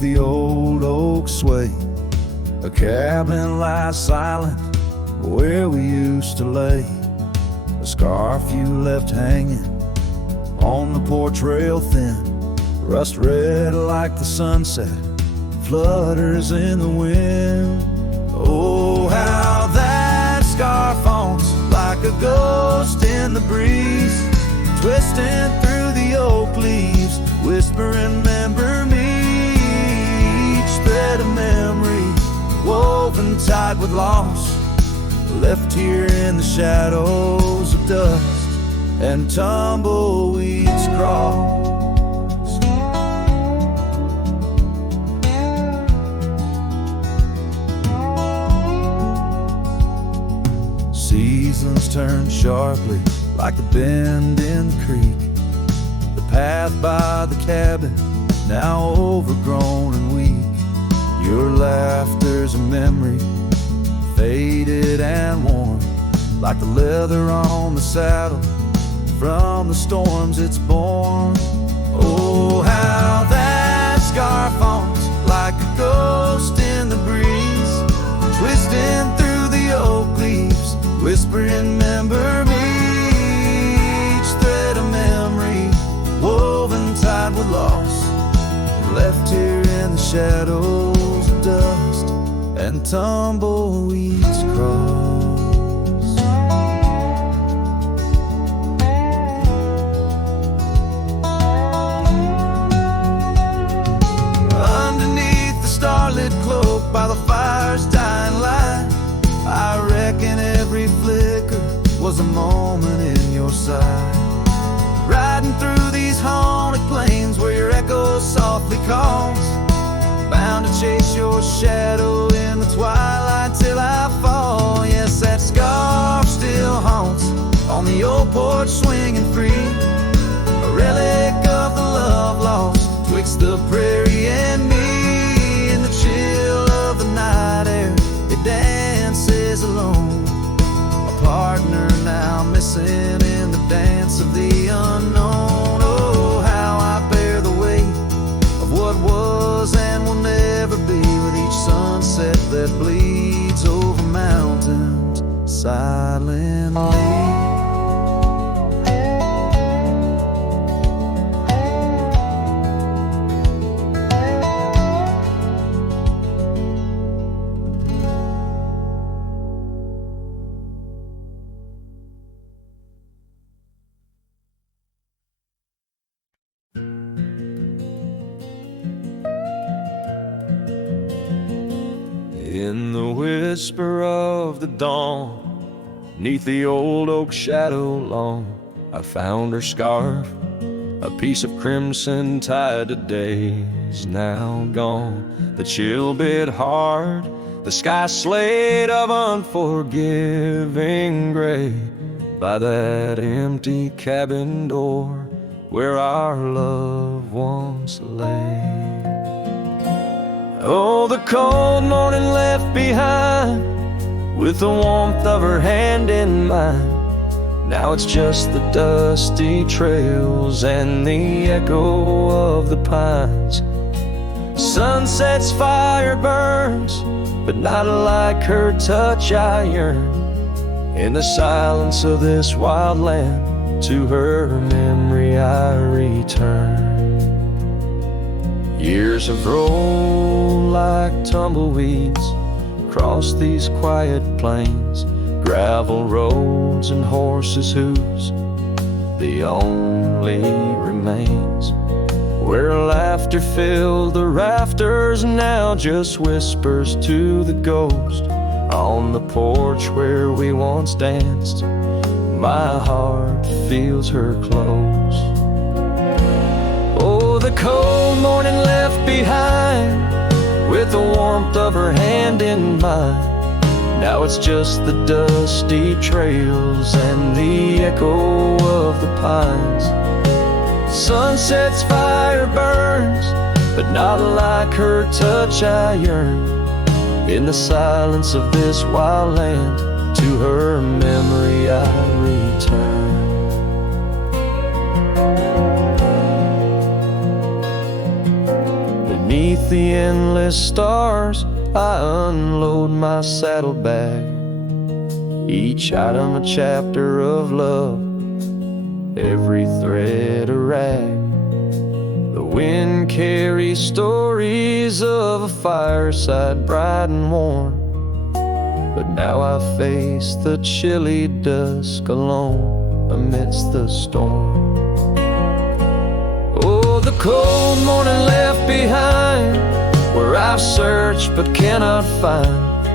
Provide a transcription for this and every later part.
Underneath the old oak sway, a cabin lies silent where we used to lay. A scarf you left hanging on the porch rail thin, rust red like the sunset, flutters in the wind. Oh, how that scarf haunts like a ghost in the breeze, twisting through the oak leaves, whispering, remember me. Each thread of memory woven tight with loss, left here in the shadows of dust and tumbleweeds cross. Seasons turn sharply like the bend in the creek. The path by the cabin, now overgrown and weak. Your laughter's a memory, faded and worn, like the leather on the saddle from the storms it's borne. Oh, how that scarf haunts like a ghost in the breeze, twisting through the oak leaves, whispering, remember me. Each thread of memory woven tight with loss, left here in the shadows of dust and tumbleweeds cross. Underneath the starlit cloak by the fire's dying light, I reckon every flicker was a moment in your sight. Riding through these haunted plains where your echo softly calls, bound to chase your shadow in the twilight till I fall. Yes, that scarf still haunts on the old porch swinging free, a relic of the love lost twixt the prairie and me. In the chill of the night air, it dances alone, a partner now missing in the dance of the unknown. Oh, how I bear the weight of what was and will never be, with each sunset that bleeds over mountains silently. In the whisper of the dawn, 'neath the old oak shadow long, I found her scarf, a piece of crimson tied to days now gone. The chill bit hard, the sky slate of unforgiving gray, by that empty cabin door where our love once lay. Oh, the cold morning left behind, with the warmth of her hand in mine. Now it's just the dusty trails and the echo of the pines. Sunset's fire burns, but not like her touch I yearn. In the silence of this wild land, to her memory I return. Years have rolled like tumbleweeds across these quiet plains, gravel roads and horses' hooves, the only remains. Where laughter filled the rafters, now just whispers to the ghost. On the porch where we once danced, my heart feels her close. Oh, the cold morning left behind, with the warmth of her hand in mine. Now it's just the dusty trails and the echo of the pines. Sunset's fire burns, but not like her touch I yearn. In the silence of this wild land, to her memory I return. Underneath the endless stars, I unload my saddlebag. Each item a chapter of love, every thread a rag. The wind carries stories of a fireside bright and warm, but now I face the chilly dusk alone amidst the storm. Oh, the cold morning left behind, where I've searched but cannot find,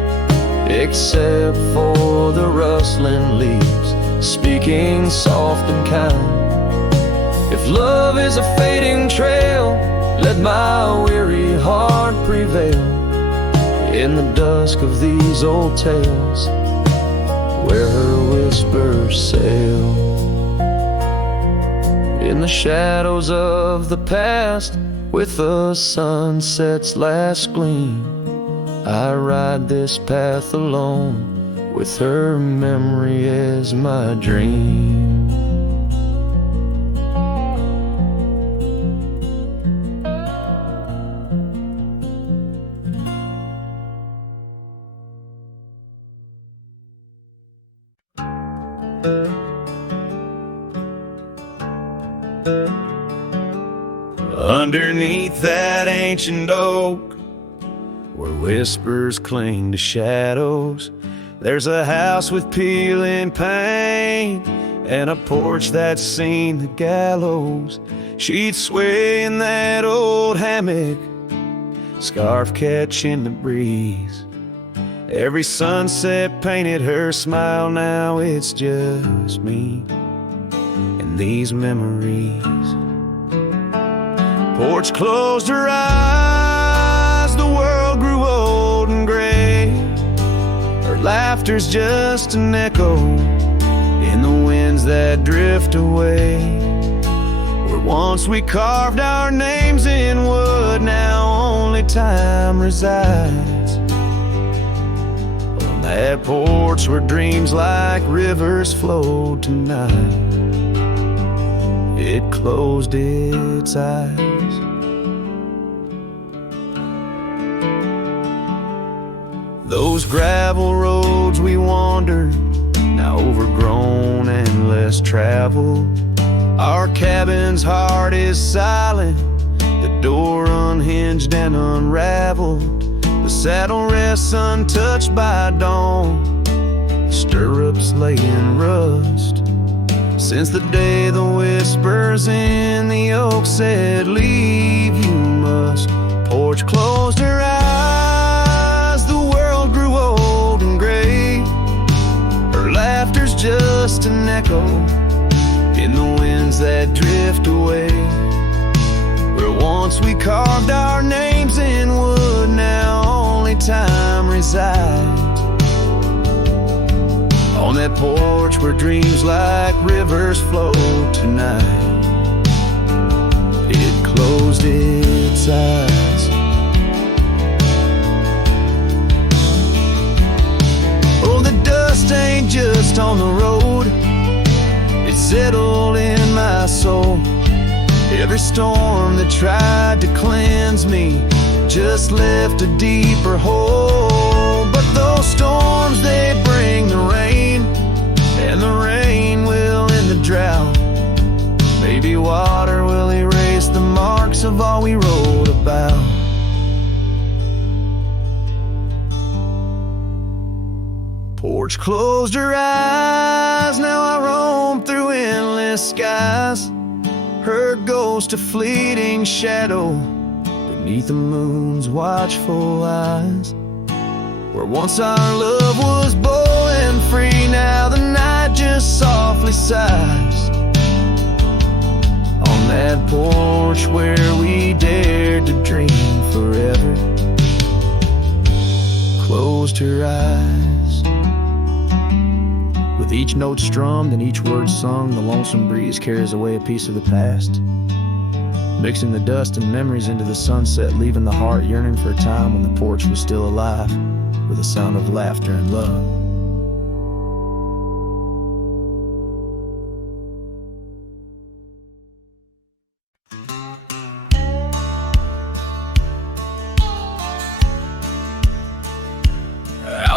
except for the rustling leaves speaking soft and kind. If love is a fading trail, let my weary heart prevail in the dusk of these old tales, where her whispers sail. In the shadows of the past, with the sunset's last gleam, I ride this path alone, with her memory as my dream. Underneath that ancient oak, where whispers cling to shadows, there's a house with peeling paint and a porch that's seen the gallows. She'd sway in that old hammock, scarf catching the breeze. Every sunset painted her smile, now it's just me and these memories. Porch closed her eyes, the world grew old and gray. Her laughter's just an echo in the winds that drift away. Where once we carved our names in wood, now only time resides. On that porch where dreams like rivers flowed tonight, it closed its eyes. Those gravel roads we wandered, now overgrown and less traveled. Our cabin's heart is silent, the door unhinged and unraveled. The saddle rests untouched by dawn, the stirrups lay in rust. Since the day the whispers in the oak said, leave you must. Porch closed her eyes, the world grew old and gray. Her laughter's just an echo in the winds that drift away. Where once we carved our names in wood, now only time resides. On that porch where dreams like rivers flow tonight, it closed its eyes. Oh, the dust ain't just on the road, it's settled in my soul. Every storm that tried to cleanse me just left a deeper hole. But those storms, they bring the rain, and the rain will end the drought. Baby water will erase the marks of all we wrote about. Porch closed her eyes, now I roam through endless skies. Her ghost a fleeting shadow beneath the moon's watchful eyes. Where once our love was bold and free, now the night just softly sighs. On that porch where we dared to dream forever, closed her eyes. With each note strummed and each word sung, the lonesome breeze carries away a piece of the past, mixing the dust and memories into the sunset, leaving the heart yearning for a time when the porch was still alive, with a sound of laughter and love.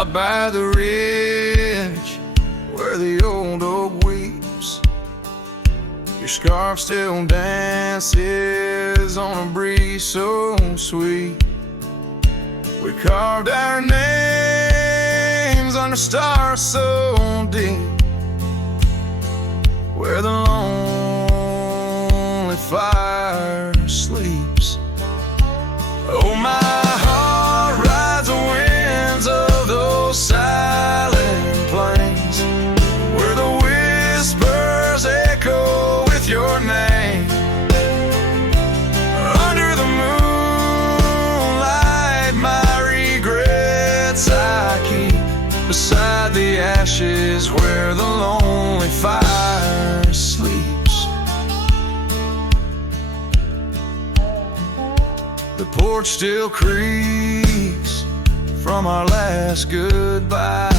out by the ridge where the old oak weeps. Your scarf still dances on a breeze so sweet. We carved our names under stars so deep, where the lonely fire sleeps. Oh, my heart rides the winds of those silent plains, where the whispers echo with your name. Under the moonlight, my regrets I keep beside the ashes where the lonely fire sleeps. The porch still creaks from our last goodbye.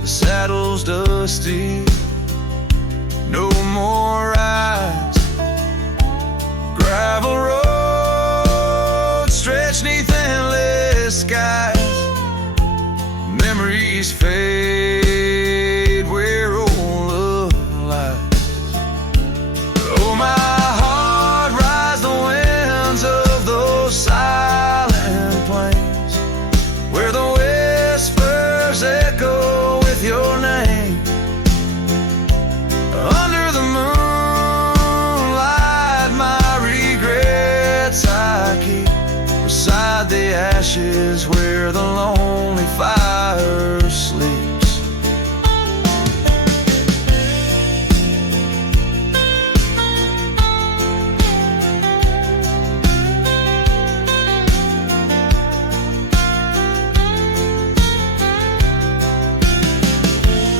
The saddle's dusty, no more rides. Gravel roads stretch neath endless skies. Memories fade where old love lies. Oh, my heart rides the winds of those silent plains, where the whispers echo with your name. Under the moonlight, my regrets I keep beside the ashes where the lonely fire sleeps.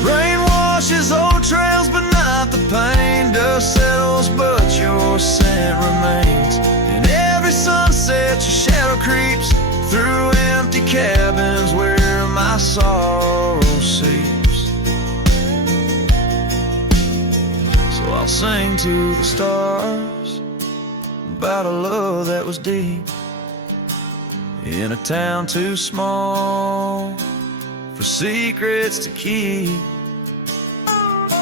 Rain washes old trails, but not the pain. Dust settles, but your scent remains. In every sunset, your shadow creeps through empty cabins where my sorrow seeps. So I'll sing to the stars about a love that was deep, in a town too small for secrets to keep.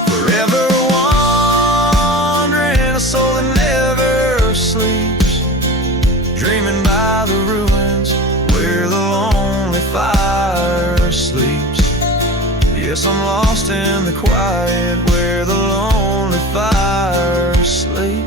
Forever wandering, a soul that never sleeps, dreaming by the ruins where the lonely fire sleeps. Yes, I'm lost in the quiet where the lonely fire sleeps.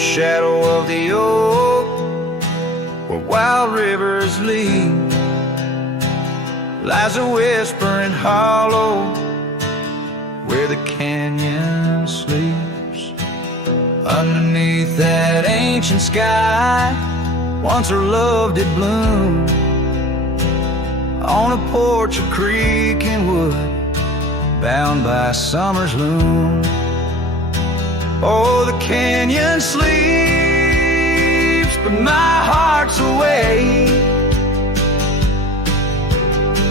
Shadow of the oak, where wild rivers lead, lies a whispering hollow where the canyon sleeps. Underneath that ancient sky, once her love did bloom, on a porch of creek and wood, bound by summer's loom. Oh, the canyon sleeps, but my heart's awake,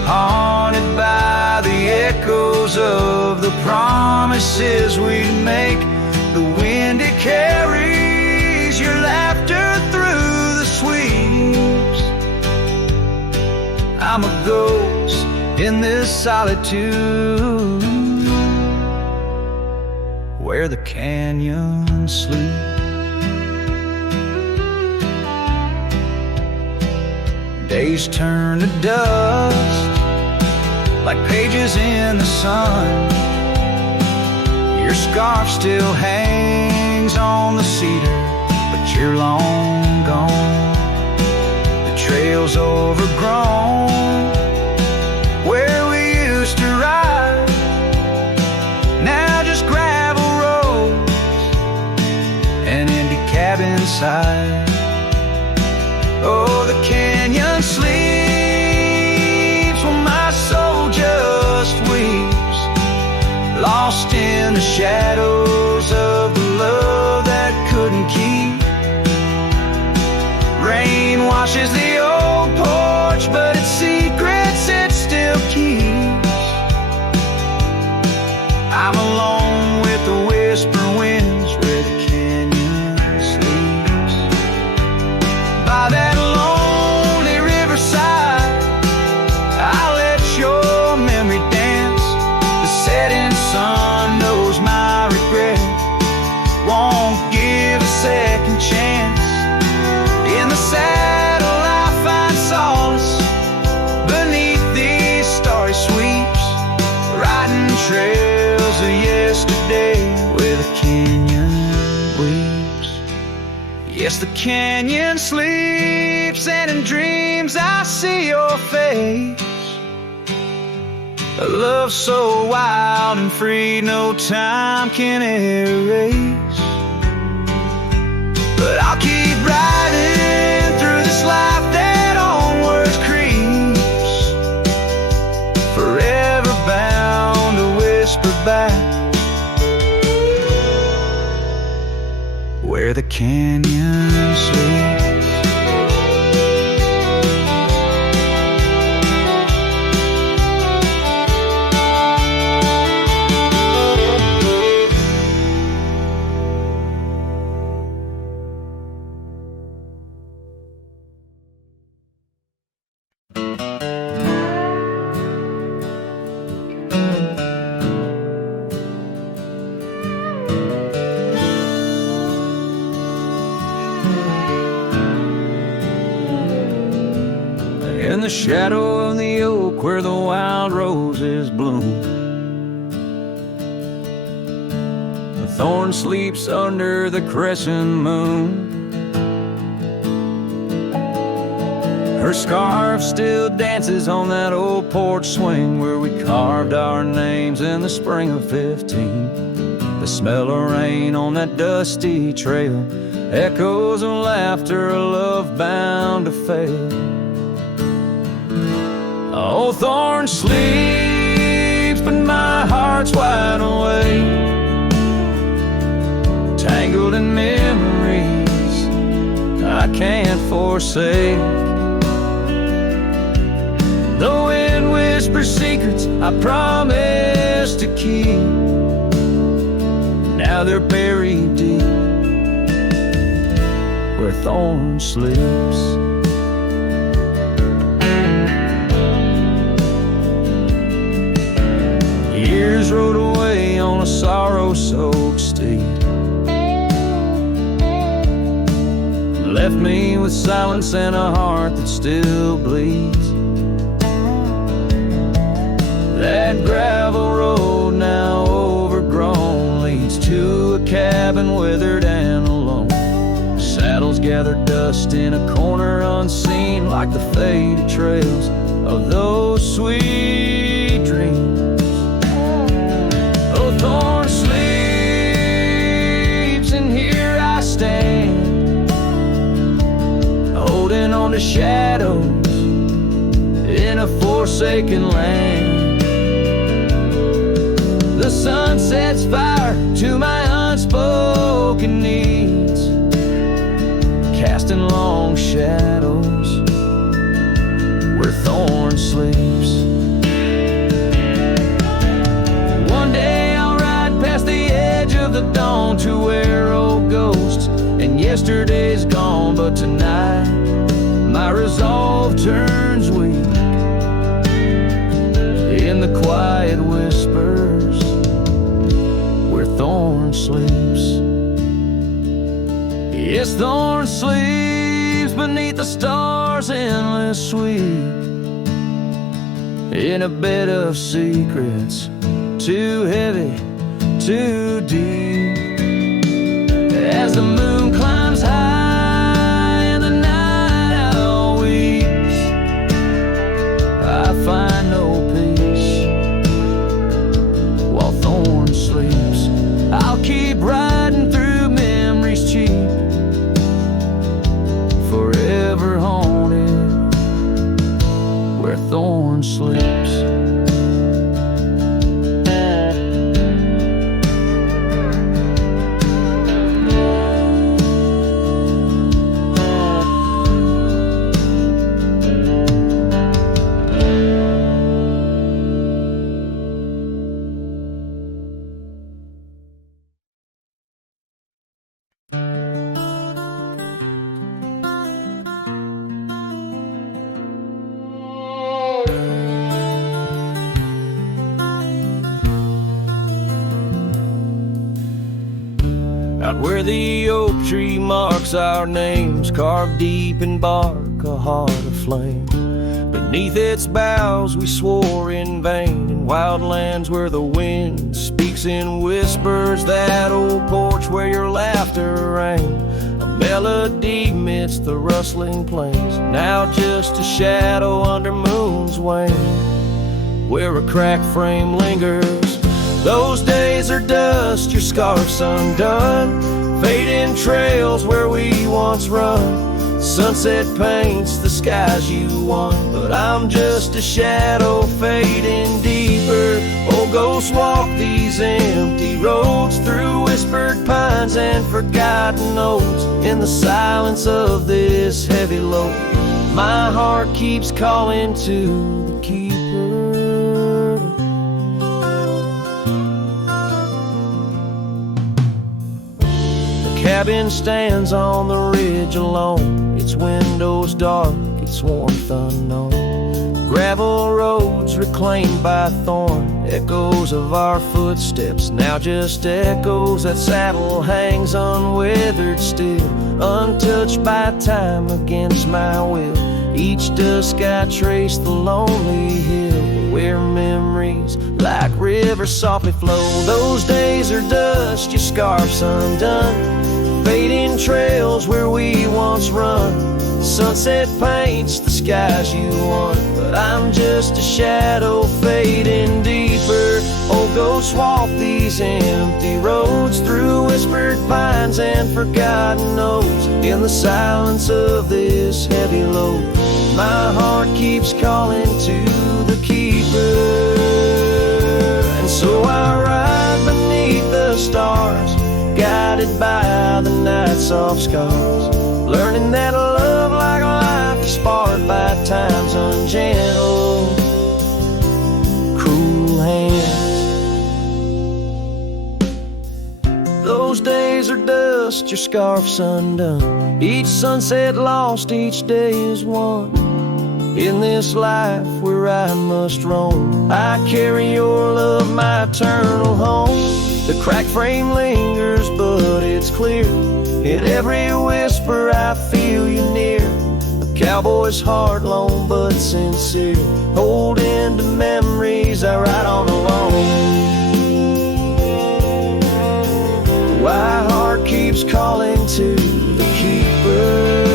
haunted by the echoes of the promises we'd make. The wind, it carries your laughter through the sweeps. I'm a ghost in this solitude where the canyon sleeps. Days turn to dust like pages in the sun. Your scarf still hangs on the cedar, but you're long gone. The trail's overgrown where we used to ride, now just gravel roads and empty cabin side. Oh, the canyon sleeps when my soul just weeps, lost in the shadows of washes the old porch, but its secrets it still keeps. I'm alone with the whisper winds where the canyon sleeps. By that lonely riverside, I let your memory dance. The setting sun knows my regret won't give a second chance. In the saddle I find solace beneath these starry sweeps, riding trails of yesterday where the canyon weeps. Yes, the canyon sleeps, and in dreams I see your face. A love so wild and free no time can erase. But I'll keep riding through this life that onwards creeps, forever bound to whisper back where the canyon sleeps. In the shadow of the oak where the wild roses bloom, the thorn sleeps under the crescent moon. Her scarf still dances on that old porch swing where we carved our names in the spring of 15. The smell of rain on that dusty trail, echoes of laughter, a love bound to fail. Oh, thorn sleeps, but my heart's wide awake, tangled in memories I can't forsake. The wind whispers secrets I promised to keep, now they're buried deep where thorn sleeps. Years rode away on a sorrow-soaked steed, left me with silence and a heart that still bleeds. That gravel road, now overgrown, leads to a cabin withered and alone. Saddles gather dust in a corner unseen, like the faded trails of those sweet dreams. Thorn sleeps, and here I stand, holding on to shadows in a forsaken land. The sun sets fire to my unspoken needs, casting long shadows where thorn sleeps. One day past the edge of the dawn to where old ghosts and yesterday's gone, but tonight my resolve turns weak in the quiet whispers where thorn sleeps. Yes, thorn sleeps beneath the stars' endless sweep, in a bed of secrets too heavy, too deep. As the moon climbs high and the night owl weeps, I find no peace while thorn sleeps. I'll keep riding through memories cheap, forever haunted where thorn sleeps. out where the oak tree marks our names, carved deep in bark, a heart aflame. Beneath its boughs we swore in vain, in wild lands where the wind speaks in whispers, that old porch where your laughter rang, a melody midst the rustling plains, now just a shadow under moon's wane, where a cracked frame lingers. Those days are dust, your scarf's undone, fading trails where we once run. Sunset paints the skies you won, but I'm just a shadow fading deeper. Oh, ghosts walk these empty roads through whispered pines and forgotten oaks. In the silence of this heavy load, my heart keeps calling to the keeper. The cabin stands on the ridge alone, its windows dark, its warmth unknown. Gravel roads reclaimed by thorn, echoes of our footsteps, now just echoes. That saddle hangs unwithered still, untouched by time against my will. Each dusk I trace the lonely hill, where memories like rivers softly flow. Those days are dust, your scarf's undone, fading trails where we once run. Sunset paints the skies you won, but I'm just a shadow fading deeper. Oh, ghosts walk these empty roads through whispered pines and forgotten oaks. In the silence of this heavy load, my heart keeps calling to the keeper. And so I ride beneath the stars, guided by the night's soft scars, learning that love like life is sparred by time's ungentle, cruel hands. Those days are dust, your scarf's undone, each sunset lost, each day is won. In this life where I must roam, I carry your love, my eternal home. The cracked frame lingers, but it's clear, in every whisper I feel you near. A cowboy's heart, lone but sincere, holding to memories I ride on alone. My heart keeps calling to the keeper.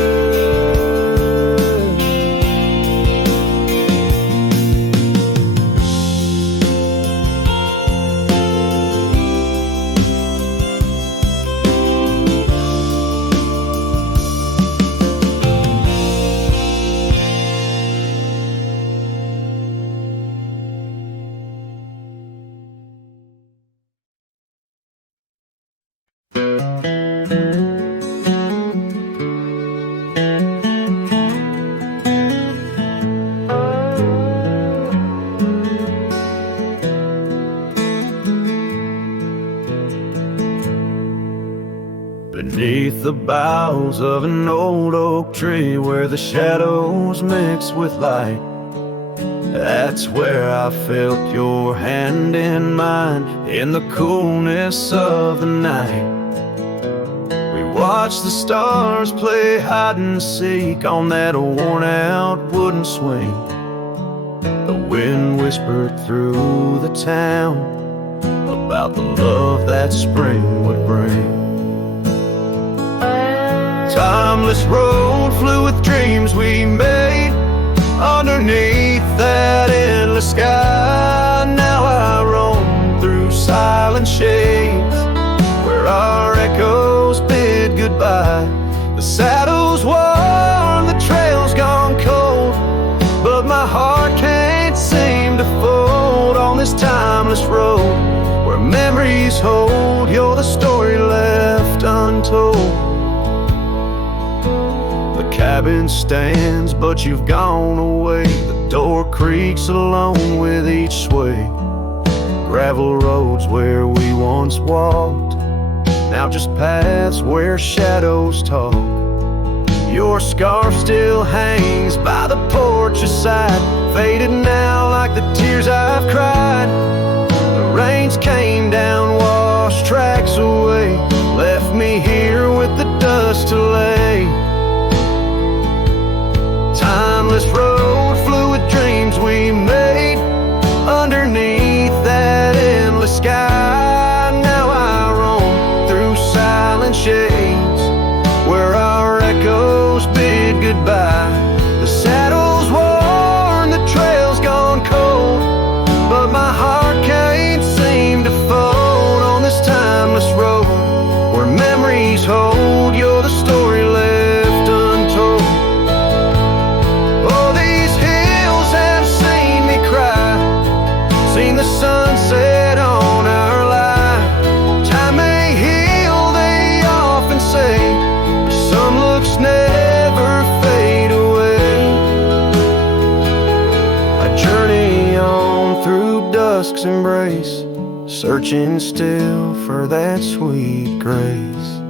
Beneath the boughs of an old oak tree, where the shadows mix with light, that's where I felt your hand in mine, in the coolness of the night. We watched the stars play hide and seek on that worn out wooden swing. The wind whispered through the town about the love that spring would bring. Timeless road flew with dreams we made underneath that endless sky. Now I roam through silent shades where our echoes bid goodbye. The saddle's worn, the trail's gone cold, but my heart can't seem to fold on this timeless road where memories hold. You're the story left untold. Cabin stands, but you've gone away. The door creaks along with each sway. Gravel roads where we once walked, now just paths where shadows talk. Your scarf still hangs by the porch aside, faded now like the tears I've cried. The rains came down, washed tracks away, left me dark's embrace, searching still for that sweet grace.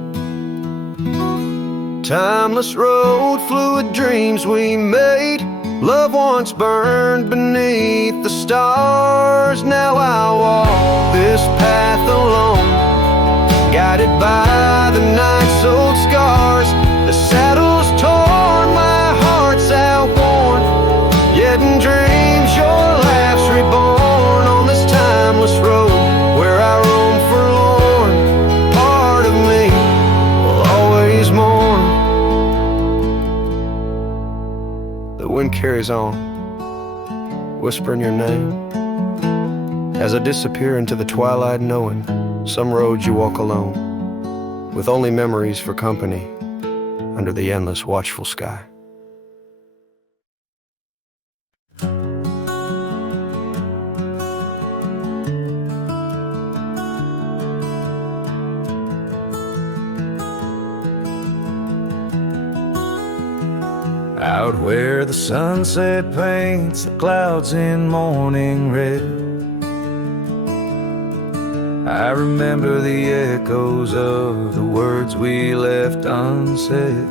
Timeless road, fluid dreams we made. Love once burned beneath the stars. Now I walk this path alone, guided by the night's old scars. The saddle's torn, my heart's outworn, yet in dreams your laugh's reborn. On this timeless road where I roam forlorn, part of me will always mourn. The wind carries on, whispering your name, as I disappear into the twilight, knowing some roads you walk alone, with only memories for company under the endless watchful sky. Out where the sunset paints the clouds in morning red, I remember the echoes of the words we left unsaid.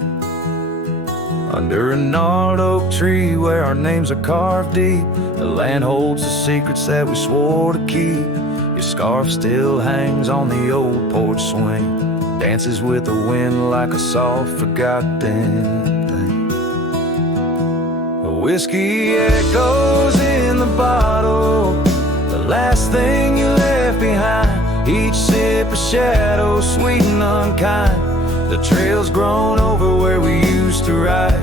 Under a gnarled oak tree where our names are carved deep, the land holds the secrets that we swore to keep. Your scarf still hangs on the old porch swing, dances with the wind like a soft forgotten thing. The whiskey echoes in the bottle, the last thing you left behind. Each sip a shadow, sweet and unkind. The trail's grown over where we used to ride.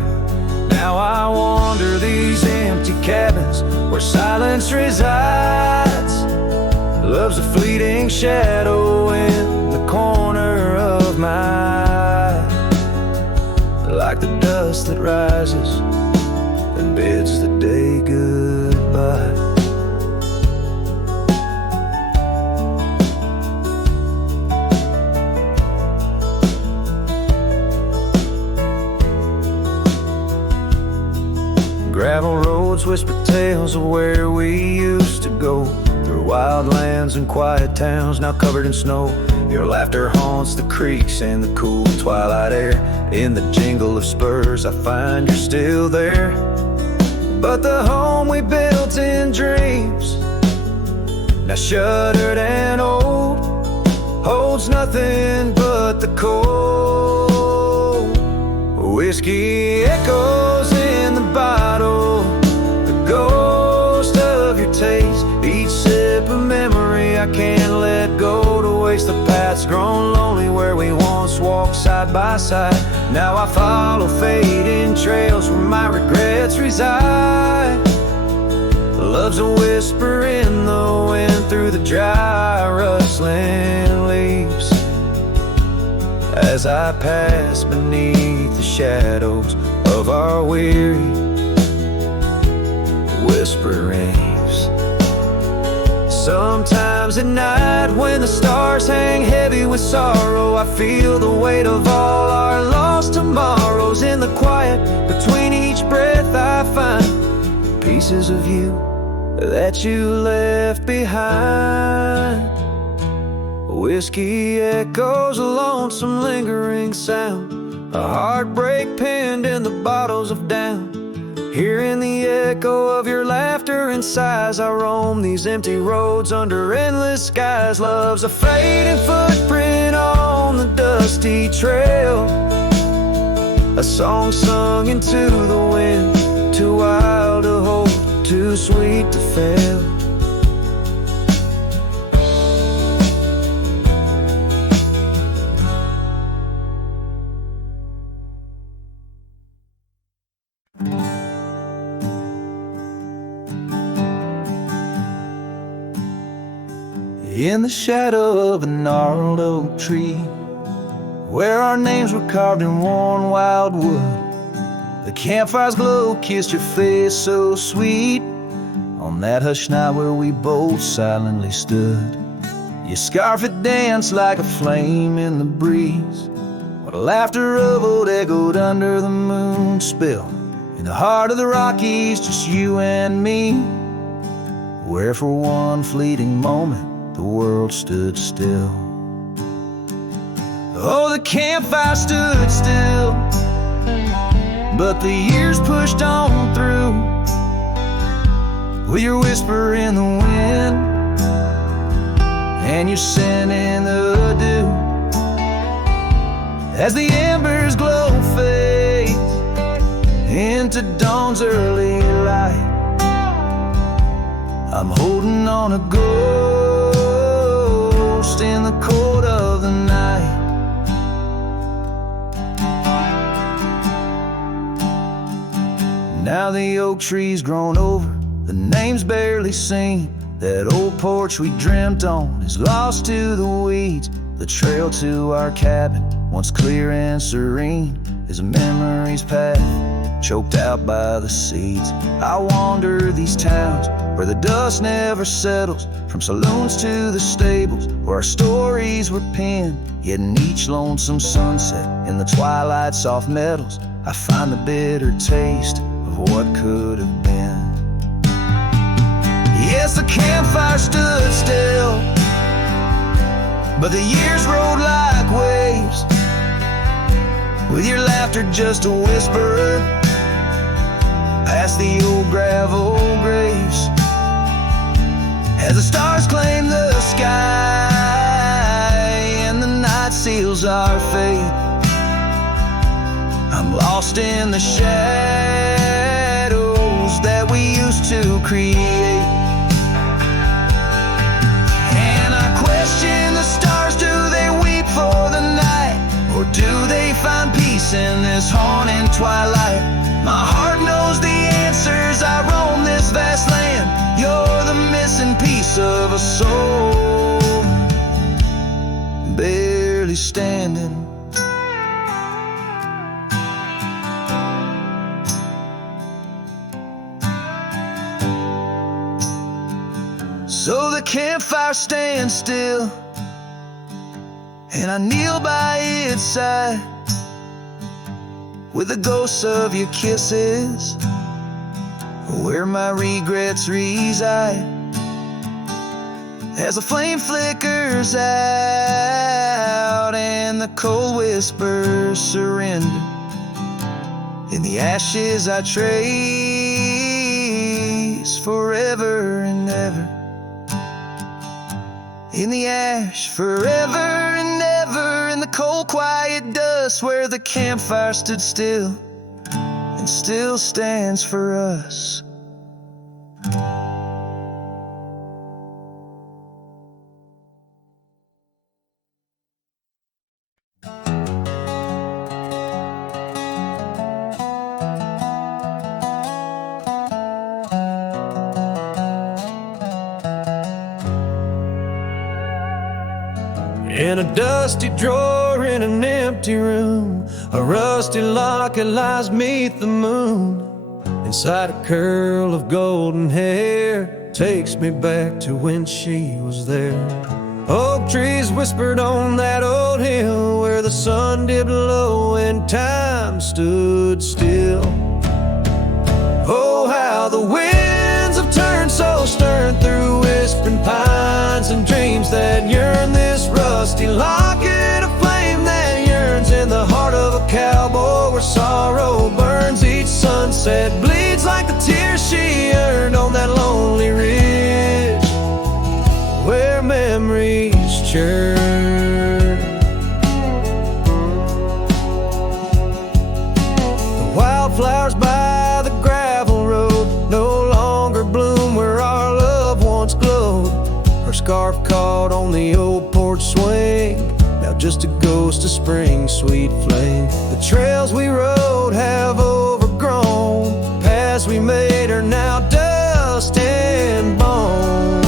Now I wander these empty cabins where silence resides. Love's a fleeting shadow in the corner of my eye, like the dust that rises and bids the day goodbye. Gravel roads whisper tales of where we used to go, through wild lands and quiet towns now covered in snow. Your laughter haunts the creeks in the cool twilight air. In the jingle of spurs I find you're still there. But the home we built in dreams, now shuttered and old, holds nothing but the cold. Whiskey echoes in the bottle, the ghost of your taste. Each sip a memory I can't let go, to waste the paths grown lonely where we once walked side by side. Now I follow fading trails where my regrets reside. Love's a whisper in the wind through the dry rustling leaves, as I pass beneath the shadows of our weary whisperings. Sometimes at night when the stars hang heavy with sorrow, I feel the weight of all our lost tomorrows. In the quiet between each breath I find pieces of you that you left behind. Whiskey echoes, a lonesome lingering sound, a heartbreak pinned in the bottles of down. Hearing the echo of your laughter and sighs, I roam these empty roads under endless skies. Love's a fading footprint on the dusty trail, a song sung into the wind, too wild to hold, too sweet to fail. In the shadow of a gnarled oak tree, where our names were carved in worn wild wood, the campfire's glow kissed your face so sweet. On that hushed night where we both silently stood, your scarf had danced like a flame in the breeze, while the laughter of old echoed under the moon spill. In the heart of the Rockies, just you and me. where for one fleeting moment the world stood still. Oh, the campfire stood still, but the years pushed on through, with your whisper in the wind and your scent in the dew. As the embers glow fades into dawn's early light, I'm holding on a ghost in the cold of the night. Now the oak tree's grown over, the name's barely seen. That old porch we dreamt on is lost to the weeds. The trail to our cabin, once clear and serene, is a memory's path, choked out by the seeds. I wander these towns where the dust never settles, from saloons to the stables where our stories were penned. Yet in each lonesome sunset, in the twilight soft metals, I find the bitter taste of what could have been. Yes, the campfire stood still, but the years rode like waves, with your laughter just a whisper past the old gravel graves. As the stars claim the sky and the night seals our fate, I'm lost in the shadows that we used to create. And I question the stars, do they weep for the night, or do they find peace in this haunting twilight? My heart knows the answers, I roam this vast land. You're the missing piece of a soul, barely standing. So the campfire stands still, and I kneel by its side, with the ghosts of your kisses where my regrets reside. As the flame flickers out and the cold whispers surrender, in the ashes I trace forever and ever. In the ash forever and ever, in the cold quiet dust where the campfire stood still and still stands for us. In a dusty drawer in an empty room, a rusty locket lies beneath the moon. Inside a curl of golden hair takes me back to when she was there. Oak trees whispered on that old hill where the sun dipped low and time stood still. Oh, how the winds have turned so stern through whispering pines and dreams that yearn. This rusty locket of flame that yearns in the heart of a cowboy where sorrow burns. Each sunset bleeds like the tears she earned on that lonely ridge where memories churn. The wildflowers by the gravel road no longer bloom where our love once glowed. Her scarf caught on the old porch swing, now just a ghost of spring's sweet flame. The trails we rode have overgrown, paths we made are now dust and bone.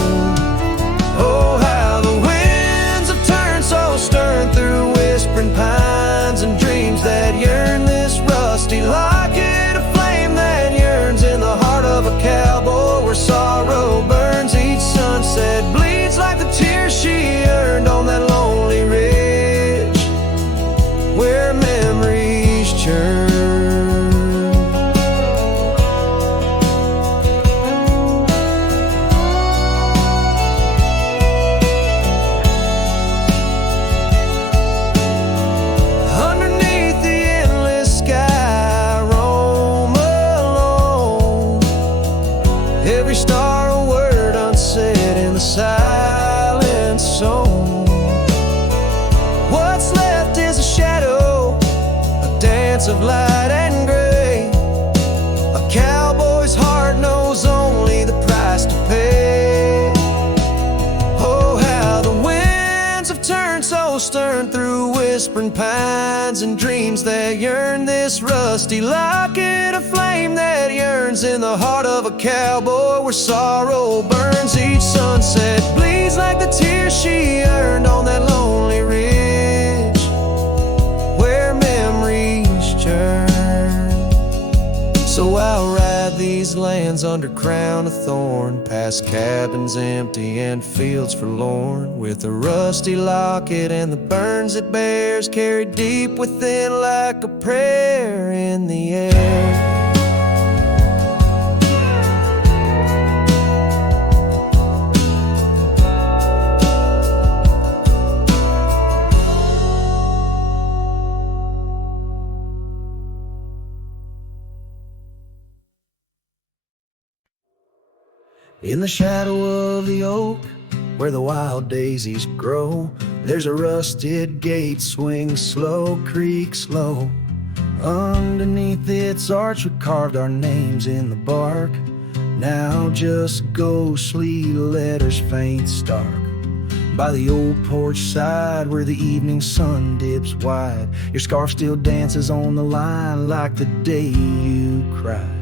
Oh, how the winds have turned so stern through whispering pines and dreams that yearn. This rusty locket of flame that yearns in the heart of a cowboy where sorrow burns. Each sunset bleeds like the tears she earned on that lonely ridge where memories churn. dance of light and gray. A cowboy's heart knows only the price to pay. Oh, how the winds have turned so stern through whispering pines and dreams that yearn. This rusty locket, a flame that yearns in the heart of a cowboy where sorrow burns. Each sunset bleeds like the tears she earned on that lonely ridge where memories churn. So I'll ride these lands under crown of thorn, past cabins empty and fields forlorn, with a rusty locket and the burns it bears, carried deep within like a prayer in the air. In the shadow of the oak, where the wild daisies grow, there's a rusted gate, swings slow, creaks low. Underneath its arch we carved our names in the bark, now just ghostly letters faint stark. By the old porch side where the evening sun dips wide, your scarf still dances on the line like the day you cried.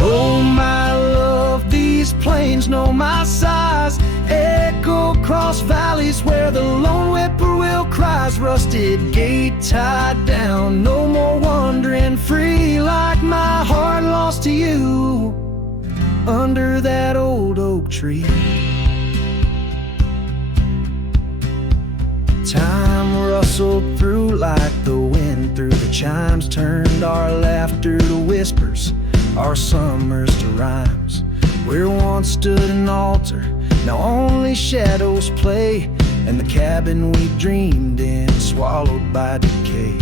Oh my love, these plains know my size, echo across valleys where the lone whippoorwill cries. Rusted gate tied down, no more wandering free, like my heart lost to you under that old oak tree. Time rustled through like the wind through the chimes, turned our laughter to whispers, our summers to rhymes. Where once stood an altar, now only shadows play, and the cabin we dreamed in swallowed by decay.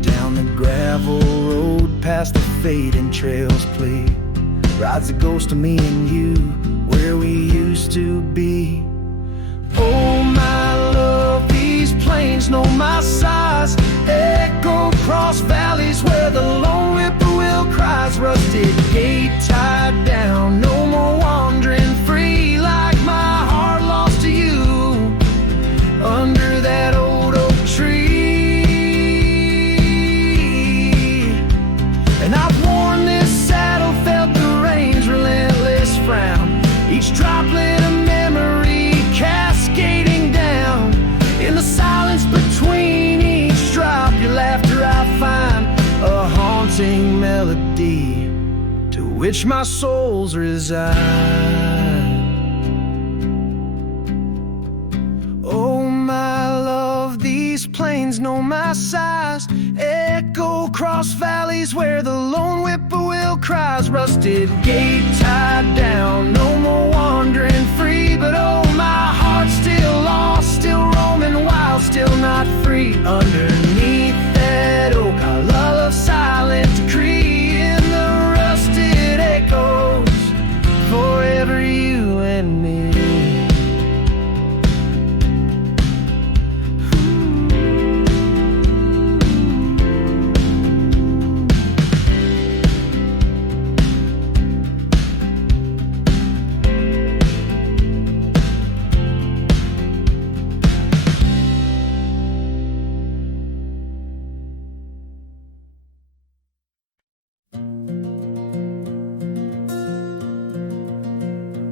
Down the gravel road past the fading trails plead, rides the ghost of me and you where we used to be. Oh my love, these plains know my size, echo across valleys where the lone whippoorwill cries. Rusted gate tied down, no more wandering free, like my heart lost to you under that old oak tree. And I've worn this saddle, felt the rain's relentless frown, each droplet of memory cascading down. In the silence between each drop, your laughter I find a haunting melody to which my soul's resigned. Oh my love, these plains know my size, echo across valleys where the lone whippoorwill cries. Rusted gate tied down, no more wandering free, but oh my heart's still lost, still roaming wild, still not free. Underneath that oak I lull a silent decree, in the rusted echoes forever you and me.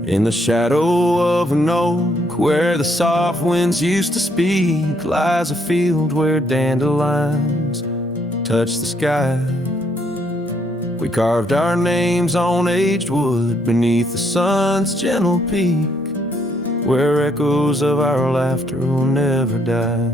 In the shadow of an oak, where the soft winds used to speak, lies a field where dandelions touch the sky. We carved our names on aged wood beneath the sun's gentle peak, where echoes of our laughter will never die.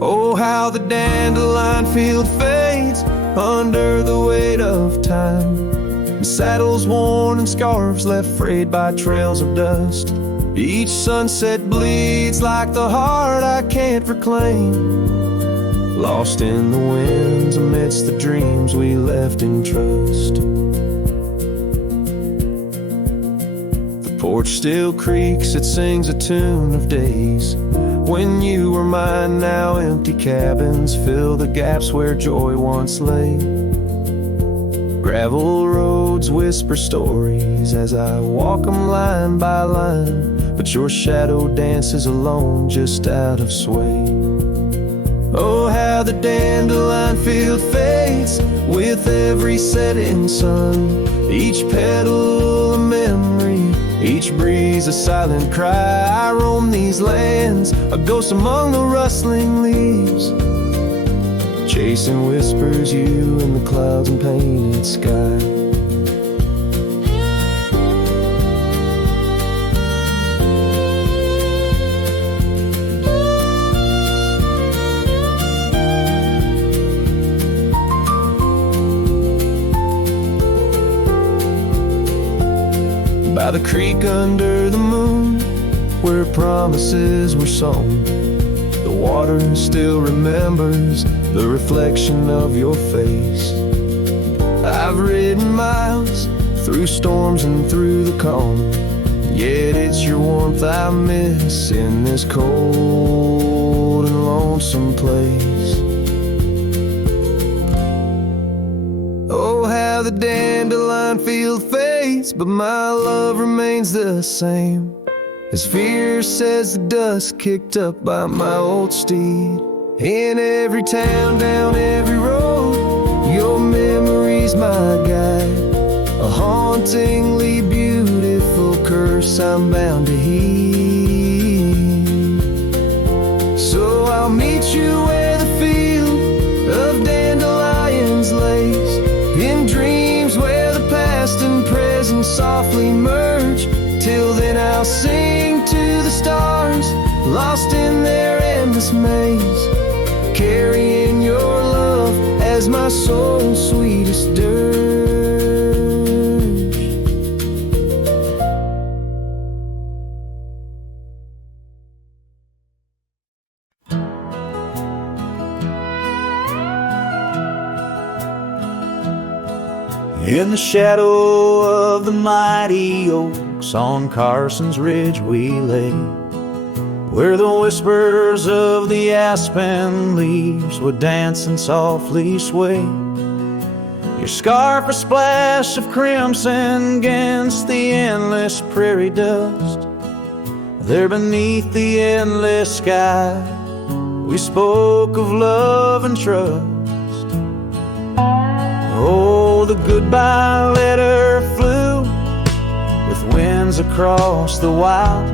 Oh, how the dandelion field fades under the weight of time, and saddles worn and scarves left frayed by trails of dust. Each sunset bleeds like the heart I can't reclaim, lost in the winds amidst the dreams we left in trust. The porch still creaks, it sings a tune of days When you were mine, now empty cabins fill the gaps where joy once lay. Gravel roads whisper stories as I walk them line by line, but your shadow dances alone just out of sway. Oh, how the dandelion field fades with every setting sun. Each petal a memory, each breeze a silent cry. I roam these lands, a ghost among the rustling leaves, chasing whispers, you in the clouds and painted sky. By the creek under the moon, where promises were sown, the water still remembers the reflection of your face. I've ridden miles through storms and through the calm, yet it's your warmth I miss in this cold and lonesome place. Oh, how the dandelion field fades, but my love remains the same, as fierce as the dust kicked up by my old steed. In every town, down every road, your memory's my guide, a hauntingly beautiful curse I'm bound to heed. So I'll meet you where the field of dandelions lays, in dreams where the past and present softly merge. Till then I'll sing to the stars, lost in their endless maze, carrying your love as my soul's sweetest dirge. In the shadow of the mighty oaks on Carson's Ridge we lay, where the whispers of the aspen leaves would dance and softly sway. Your scarf a splash of crimson against the endless prairie dust. There beneath the endless sky we spoke of love and trust. Oh, the goodbye letter flew with winds across the wild.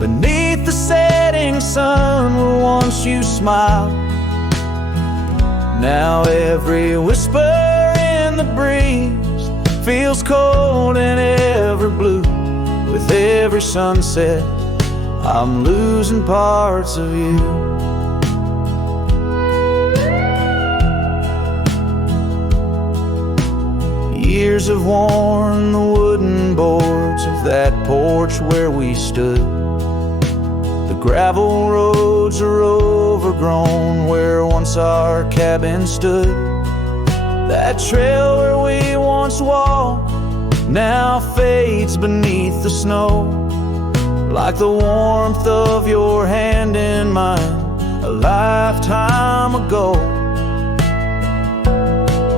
Beneath the setting sun where once you smiled. Now every whisper in the breeze feels cold and ever blue. With every sunset I'm losing parts of you. Years have worn the wooden boards of that porch where we stood. The gravel roads are overgrown where once our cabin stood. That trail where we once walked now fades beneath the snow, like the warmth of your hand in mine a lifetime ago.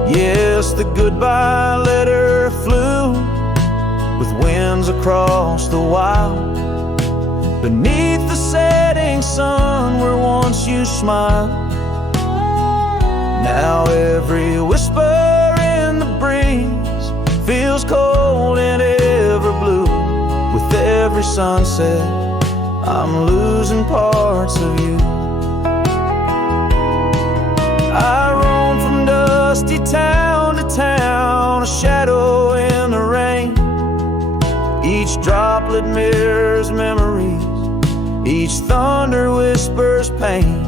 Yes, the goodbye letter flew with winds across the wild. Beneath the setting sun where once you smiled. Now every whisper in the breeze feels cold and ever blue. With every sunset I'm losing parts of you. I roam from dusty town to town, a shadow in the rain. Each droplet mirrors memories, each thunder whispers pain.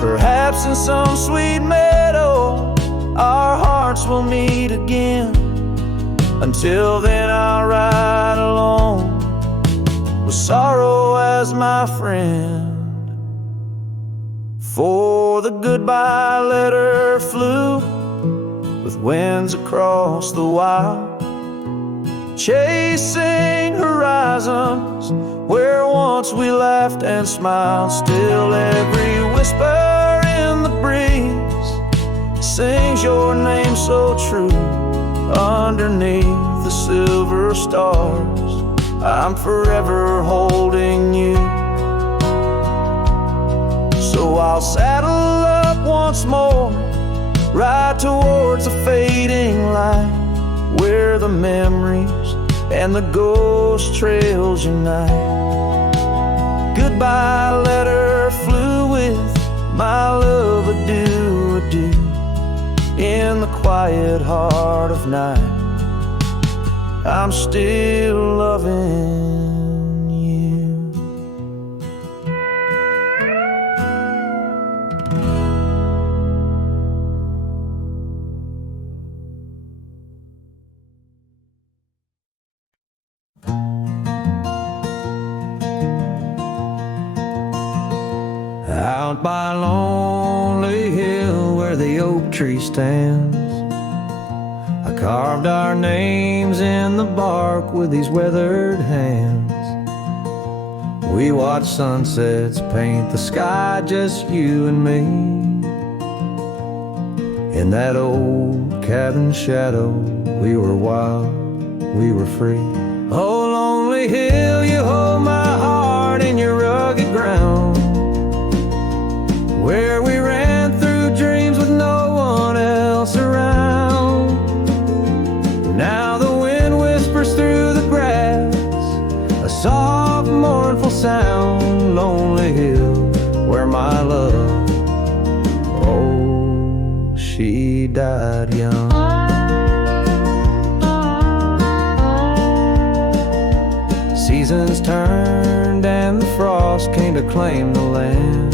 Perhaps in some sweet meadow our hearts will meet again. Until then I'll ride alone with sorrow as my friend. For the goodbye letter flew with winds across the wild, chasing horizons where once we laughed and smiled. Still every whisper in the breeze sings your name so true. Underneath the silver stars, I'm forever holding you. So I'll saddle up once more, ride towards a fading light, where the memories and the ghost trails unite. Goodbye letter flew with my love, adieu, adieu. In the quiet heart of night, I'm still loving you. Out by lonely hill where the oak tree stands, I carved our names in the bark with these weathered hands. We watched sunsets paint the sky, just you and me. In that old cabin shadow, we were wild, we were free. Oh, lonely hill, you hold my heart in your rugged ground, where we ran through dreams with no one else around. Now the wind whispers through the grass, a soft, mournful sound. Lonely hill, where my love, oh, she died young. Seasons turned and the frost came to claim the land.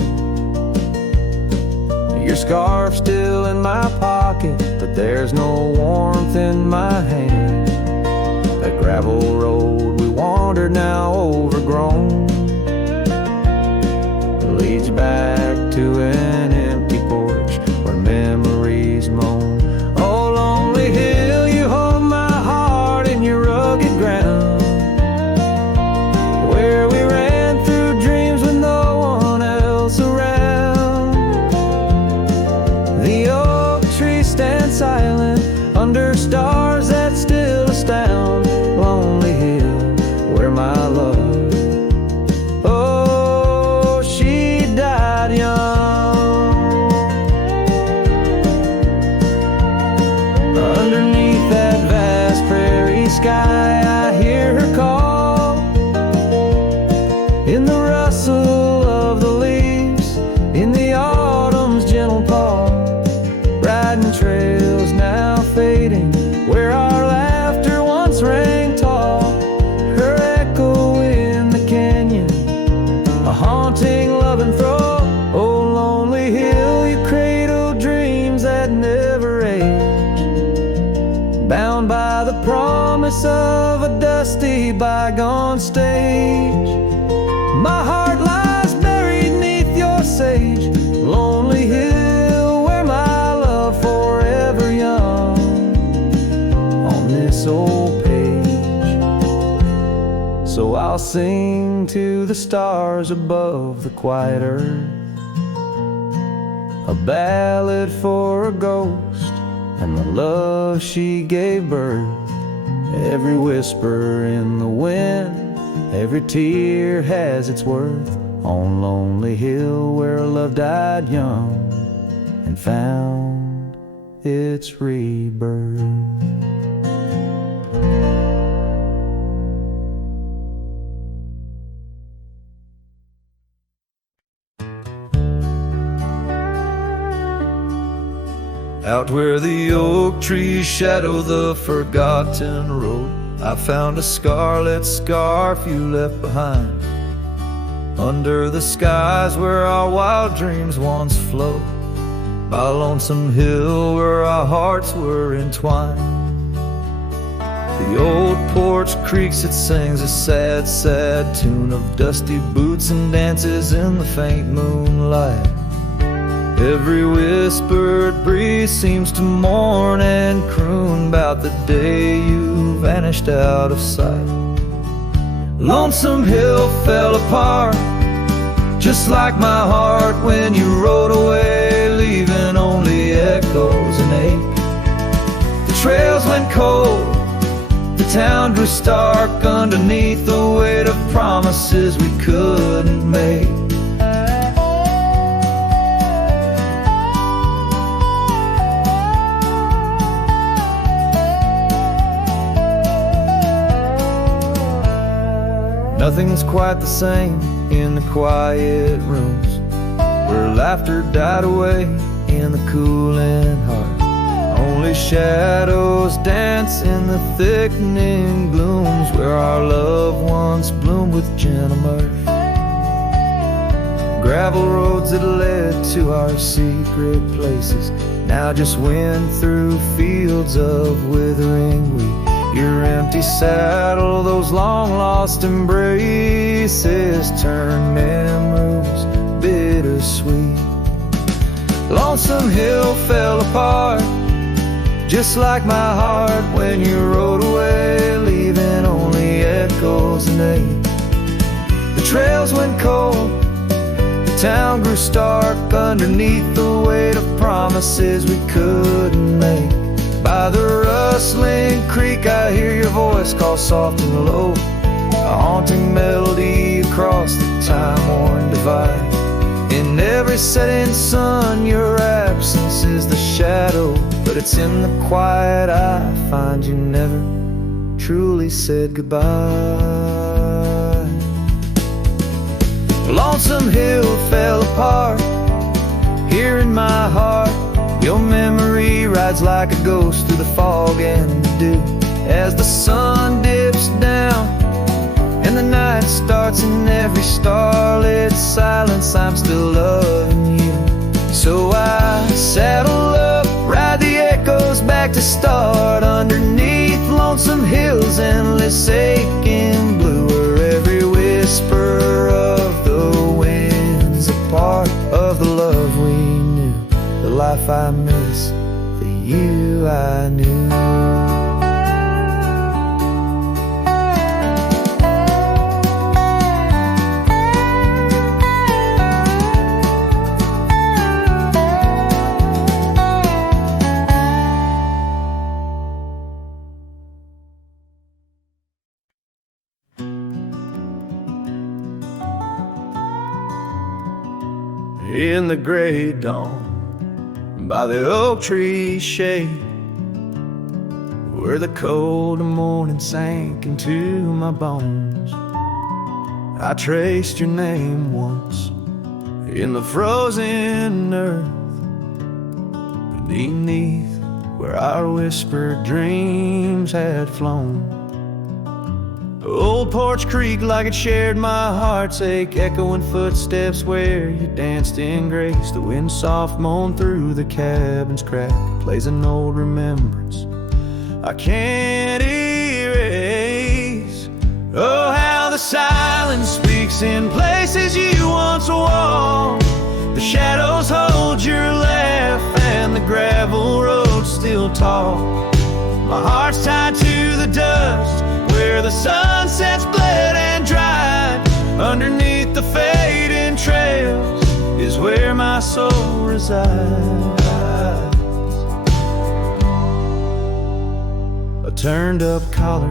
Your scarf still in my pocket, but there's no warmth in my hand. That gravel road we wandered, now overgrown, leads back to an empty porch where memories moan. Oh, lonely hill, you hold my heart in your rugged ground, where we ran through dreams with no one else around. The oak tree stands silent under stars that still astound. Lonely hill, where my love, oh, she died young. Underneath that vast prairie sky, I hear her call, in the rustle of the leaves, in the autumn's gentle paw. Riding trails now fading, where our laughter once rang tall. Her echo in the canyon, a haunting love and throw. Oh, lonely hill, you cradle dreams that never age, bound by the promise of a dusty bygone stage. My heart lies buried neath your sage. Lonely hill, where my love forever young, on this old page. So I'll sing to the stars above the quiet earth, a ballad for a ghost and the love she gave birth. Every whisper in the wind, every tear has its worth. On lonely hill, where love died young and found its rebirth. Out where the oak trees shadow the forgotten road, I found a scarlet scarf you left behind. Under the skies where our wild dreams once flowed, by a lonesome hill where our hearts were entwined. The old porch creaks, it sings a sad, sad tune of dusty boots and dances in the faint moonlight. Every whispered breeze seems to mourn and croon about the day you vanished out of sight. Lonesome Hill fell apart, just like my heart when you rode away, leaving only echoes and ache. The trails went cold, the town grew stark underneath the weight of promises we couldn't make. Nothing's quite the same in the quiet rooms where laughter died away in the cooling heart. Only shadows dance in the thickening glooms where our loved ones bloomed with gentle mirth. Gravel roads that led to our secret places now just wind through fields of withering wheat. Your empty saddle, those long-lost embraces turn memories bittersweet. Lonesome Hill fell apart, just like my heart when you rode away, leaving only echoes and ache. The trails went cold, the town grew stark underneath the weight of promises we couldn't make. By the rustling creek I hear your voice call soft and low, a haunting melody across the time-worn divide. In every setting sun your absence is the shadow, but it's in the quiet I find you never truly said goodbye. Lonesome Hill fell apart, here in my heart your memory rides like a ghost through the fog and the dew. As the sun dips down and the night starts, in every starlit silence I'm still loving you. So I saddle up, ride the echoes back to start, underneath Lonesome Hill's endless aching blue, where every whisper of the wind's a part of the love we knew, the life I miss, the you I knew. In the gray dawn, by the oak tree shade, where the cold morning sank into my bones, I traced your name once in the frozen earth, beneath where our whispered dreams had flown. Old Porch Creek, like it shared my heart's ache, echoing footsteps where you danced in grace. The wind soft moaned through the cabin's crack, plays an old remembrance I can't erase. Oh, how the silence speaks in places you once walked. The shadows hold your laugh and the gravel roads still talk. My heart's tied to the dust where the sunsets bled and dried. Underneath the fading trails is where my soul resides. A turned up collar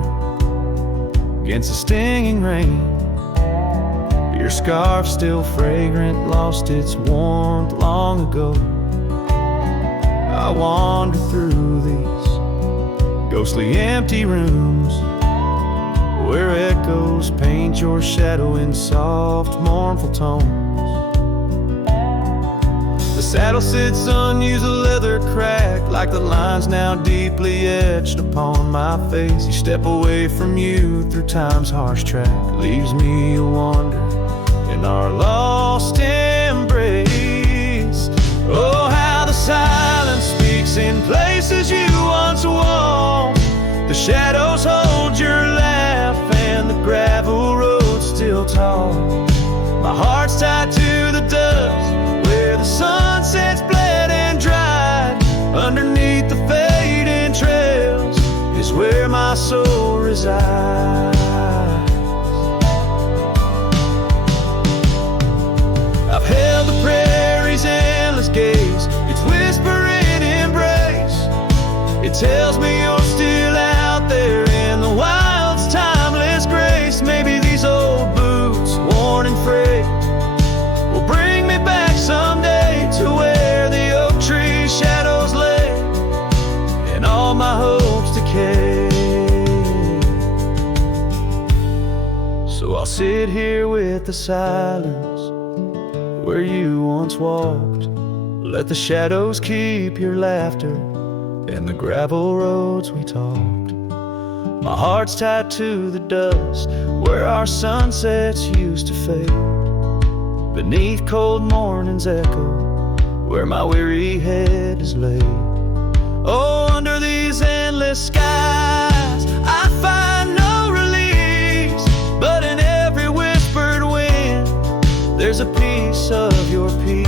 against the stinging rain, your scarf still fragrant, lost its warmth long ago. I wander through these ghostly empty rooms where echoes paint your shadow in soft, mournful tones. The saddle sits unused, the leather cracked, like the lines now deeply etched upon my face. You step away from you through time's harsh track, leaves me a wander in our lost embrace. Oh, how the silence speaks in places you once walked. The shadows hold your laugh and the gravel roads still talk. My heart's tied to the dust where the sun sets tells me you're still out there in the wild's timeless grace. Maybe these old boots, worn and frayed, will bring me back someday to where the oak tree shadows lay and all my hopes decay. So I'll sit here with the silence where you once walked. Let the shadows keep your laughter and the gravel roads we talked. My heart's tied to the dust where our sunsets used to fade, beneath cold morning's echo where my weary head is laid. Oh, under these endless skies I find no release, but in every whispered wind there's a piece of your peace.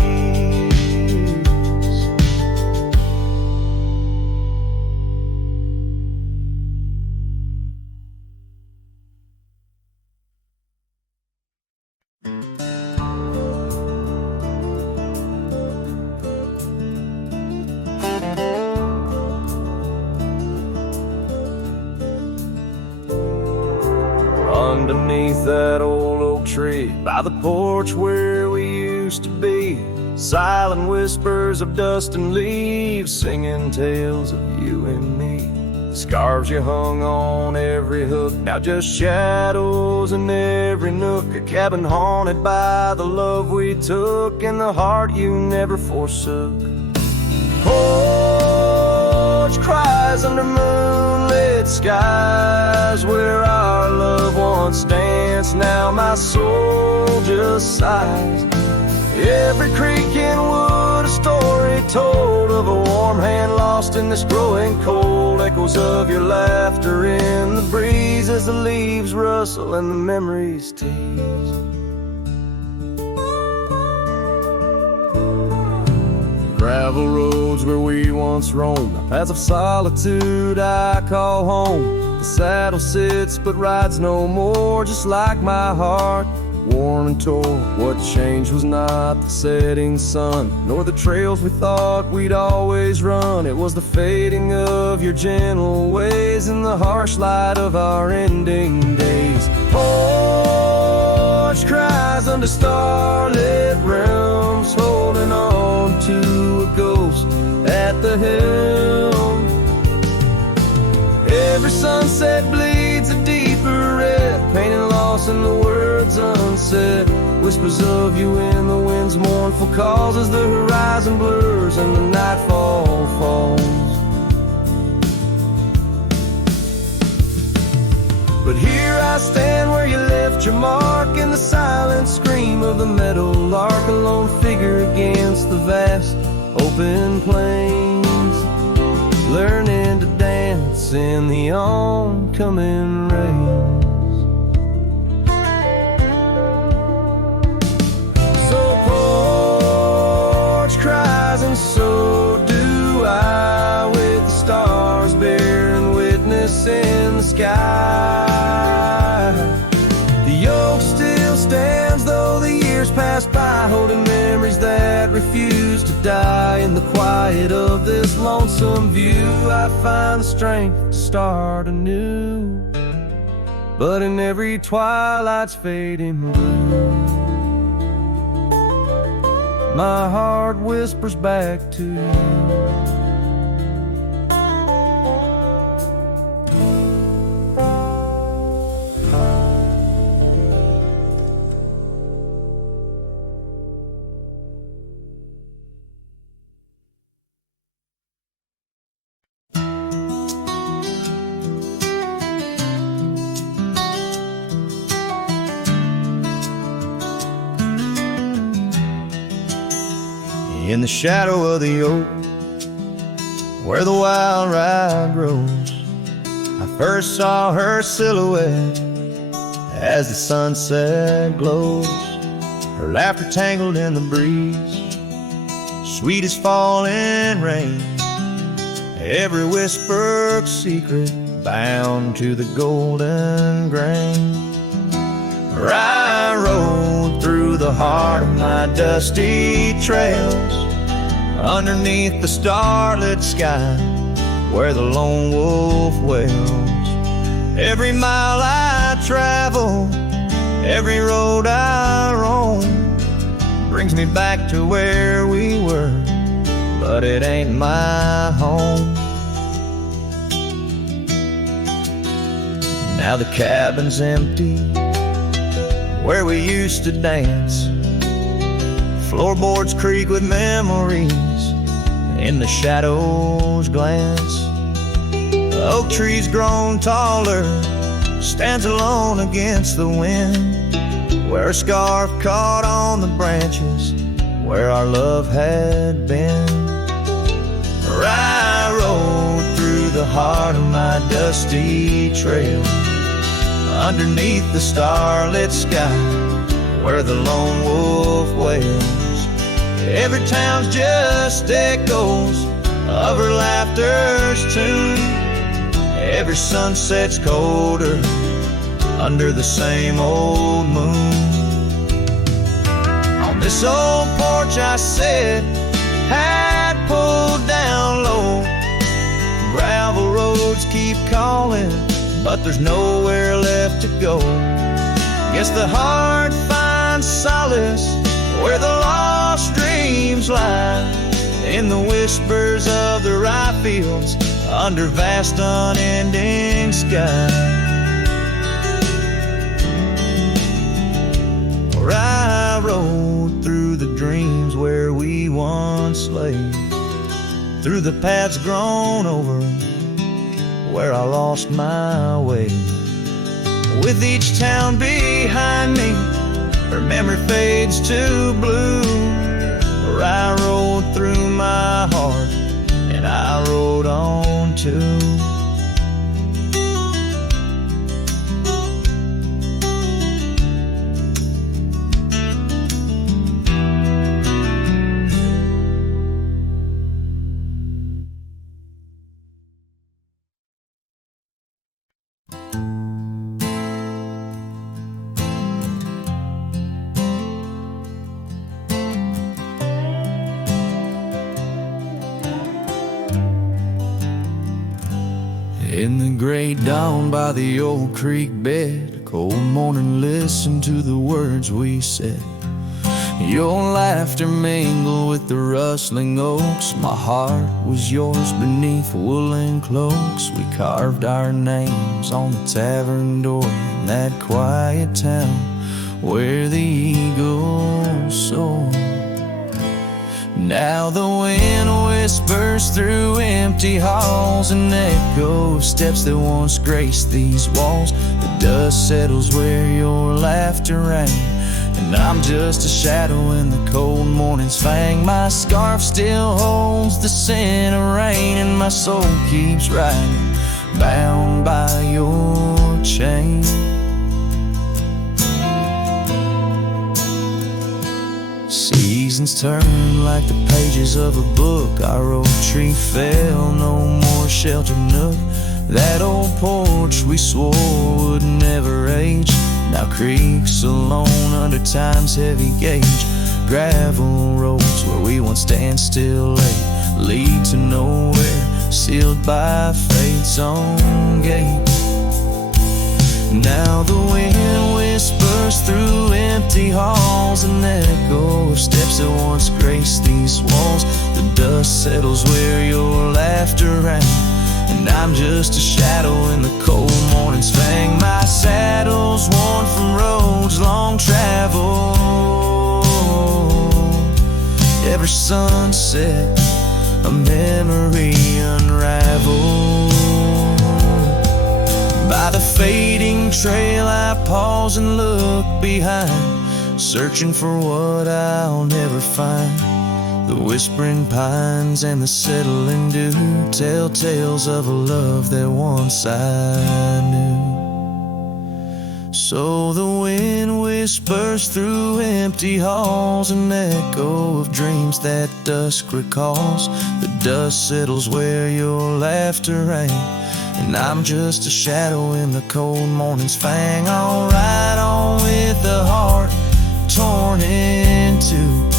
Underneath that old oak tree, by the porch where we used to be, silent whispers of dust and leaves, singing tales of you and me. Scarves you hung on every hook, now just shadows in every nook. A cabin haunted by the love we took and the heart you never forsook. Porch cries under moonlit skies where our love once danced, now my soul just sighs. Every creek and wood a story told of a warm hand lost in this growing cold. Echoes of your laughter in the breeze as the leaves rustle and the memories tease. Gravel roads where we once roamed, the paths of solitude I call home. The saddle sits but rides no more, just like my heart, worn and torn. What changed was not the setting sun, nor the trails we thought we'd always run. It was the fading of your gentle ways and the harsh light of our ending days. Porch cries under starlit realms, holding on to a ghost at the helm. Every sunset bleeds a deeper red, pain and loss in the words unsaid. Whispers of you in the wind's mournful calls as the horizon blurs and the nightfall falls. But here I stand where you left your mark, in the silent scream of the meadow lark, a lone figure against the vast open plains, learning to dance in the oncoming rains. So porch cries and so do I, with the stars bearing witness in the sky. The oak still stands though the years pass by, holding memories that refuse to die. In the quiet of this lonesome view I find the strength to start anew, but in every twilight's fading blue my heart whispers back to you. In the shadow of the oak, where the wild rye grows, I first saw her silhouette as the sunset glows. Her laughter tangled in the breeze, sweet as falling rain, every whispered secret bound to the golden grain. I rode through the heart of my dusty trails, underneath the starlit sky, where the lone wolf wails. Every mile I travel, every road I roam, brings me back to where we were, but it ain't my home. Now the cabin's empty, where we used to dance. Floorboards creak with memories, in the shadows glance. Oak tree's grown taller, stands alone against the wind, where a scarf caught on the branches, where our love had been. Where I rode through the heart of my dusty trail, underneath the starlit sky, where the lone wolf wails. Every town's just echoes of her laughter's tune. Every sunset's colder under the same old moon. On this old porch I sit, hat pulled down low. Gravel roads keep calling, but there's nowhere left to go. Guess the heart finds solace where the lost dreams lie, in the whispers of the rye fields under vast unending sky. Where I rode through the dreams where we once lay, through the paths grown over where I lost my way. With each town behind me, her memory fades to blue. Where I rode through my heart, and I rode on too. In the gray dawn by the old creek bed, cold morning, listen to the words we said. Your laughter mingled with the rustling oaks. My heart was yours beneath woolen cloaks. We carved our names on the tavern door in that quiet town where the eagles soar. Now the wind whispers through empty halls, an echo of steps that once graced these walls. The dust settles where your laughter rang, and I'm just a shadow in the cold morning's fang. My scarf still holds the scent of rain, and my soul keeps riding, bound by your chain. Seasons turn like the pages of a book. Our oak tree fell, no more shelter nook. That old porch we swore would never age now creaks alone under time's heavy gauge. Gravel roads where we once stand still late lead to nowhere, sealed by fate's own gate. Now the wind whispers through empty halls, an echo of steps that once graced these walls. The dust settles where your laughter rang, and I'm just a shadow in the cold morning's fang. My saddle's worn from roads long traveled. Every sunset, a memory unraveled. By the fading trail I pause and look behind, searching for what I'll never find. The whispering pines and the settling dew tell tales of a love that once I knew. So the wind whispers through empty halls, an echo of dreams that dusk recalls. The dust settles where your laughter rang, and I'm just a shadow in the cold morning's fang. I'll ride on with the heart torn in two,